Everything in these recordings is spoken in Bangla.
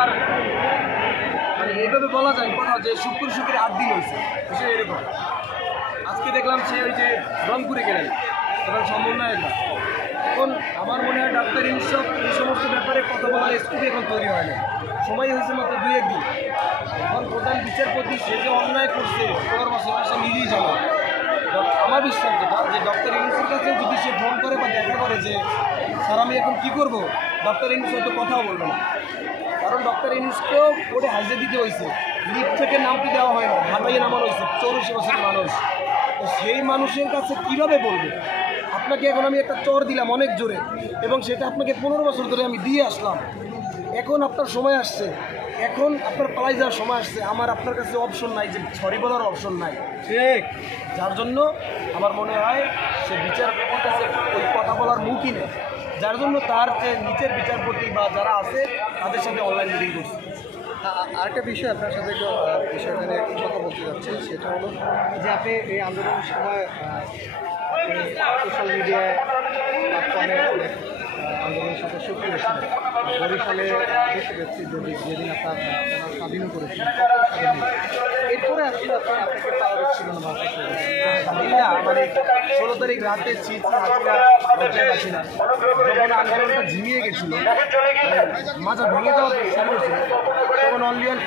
আপনার মানে এইভাবে বলা যায় কথা যে শুক্র আট দিন হয়েছে, বিষয় এরকম। আজকে দেখলাম সে ওই যে রংপুরে গেলেন এবং সমন্বয়করা। এখন আমার মনে হয় ডাক্তার ইনসব এই সমস্ত ব্যাপারে কথা বলার স্কুপই এখন তৈরি হয় না, সময় হয়েছে মাত্র 2-1 দিন। এখন প্রধান বিচারপতি সে যে অন্যায় করছে 15 বছর সে নিজেই জানে। আমার বিশ্বাস যেটা যে ডক্টর ইউনুসের কাছে যদি সে ফোন করে বা দেখা করে যে স্যার আমি এখন কী করবো, ডক্টর ইউনুস হয়তো কথাও বলবে না। কারণ ডক্টর ইউনুসকেও ওটা হাইজে দিতে হয়েছে, লিফট থেকে নামতে দেওয়া হয় না, ঢাকাইয়ে নামানো হয়েছে 84 বছরের মানুষ। তো সেই মানুষের কাছে কীভাবে বলবে আপনাকে এখন আমি একটা চর দিলাম অনেক জোরে এবং সেটা আপনাকে 15 বছর ধরে আমি দিয়ে আসলাম, এখন আপনার সময় আসছে, এখন আপনার পালাই যাওয়ার সময় আসছে, আমার আপনার কাছে অপশন নাই যে সরি বলার অপশন নাই, ঠিক? যার জন্য আমার মনে হয় সে বিচারপতির কাছে ওই কথা বলার মুখই নেই, যার জন্য তার যে নিচের বিচারপতি বা যারা আছে তাদের সাথে অনলাইন মিটিং করছে। আরেকটা বিষয় আপনার সাথে একটু বিষয়টা নিয়ে একটু কথা বলতে যাচ্ছি, সেটা হলো যে আপনি এই আন্দোলনের সময় সোশ্যাল মিডিয়ায় প্ল্যাটফর্মে অনেক আন্দোলনের সাথে সক্রিয় ছিলেন। বরিশালে দেশে গেছি যেদিন আপনার স্বাধীন করেছেন, এরপরে আসলে আপনাকে পাওয়া ছিল না বা মানে 16 তারিখ রাতে যখন আন্দোলনটা ঝিমিয়ে গেছিল, মাথা ভেঙে যাওয়ার শুরু হয়েছিল, তখন অনলিয়ান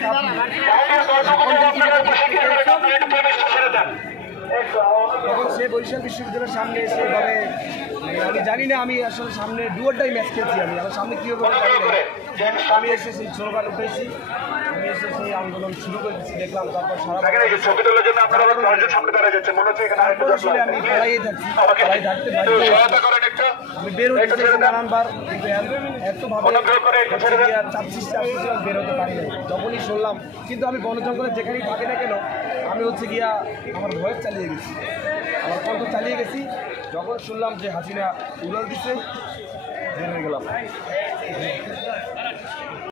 তখন সে বরিশাল বিশ্ববিদ্যালয়ের সামনে এসে এভাবে আমি জানি না, আমি আসলে সামনে ডুয়ারটাই ম্যাচ খেলছি, আমি আমার সামনে কীভাবে জানি না, আমি এসে সেই স্লোগান উঠেছি, আমি এসে সেই আন্দোলন শুরু করেছি, দেখলাম। তারপর সারা আমি পালাইয়ে থাকছি, পালাই থাকতে আমি বের হতে নানানবার, কিন্তু এতভাবে চাপ সৃষ্টি আসতেছিলাম, বের হতে পারি না। যখনই শুনলাম, কিন্তু আমি বনজঙ্গলে যেখানেই থাকি না কেন আমি হচ্ছে গিয়া আমার ভয়েস চালিয়ে গেছি, আমার কণ্ঠ চালিয়ে গেছি। যখন শুনলাম যে হাসিনা উড়াল দিচ্ছে, বের হয়ে গেলাম।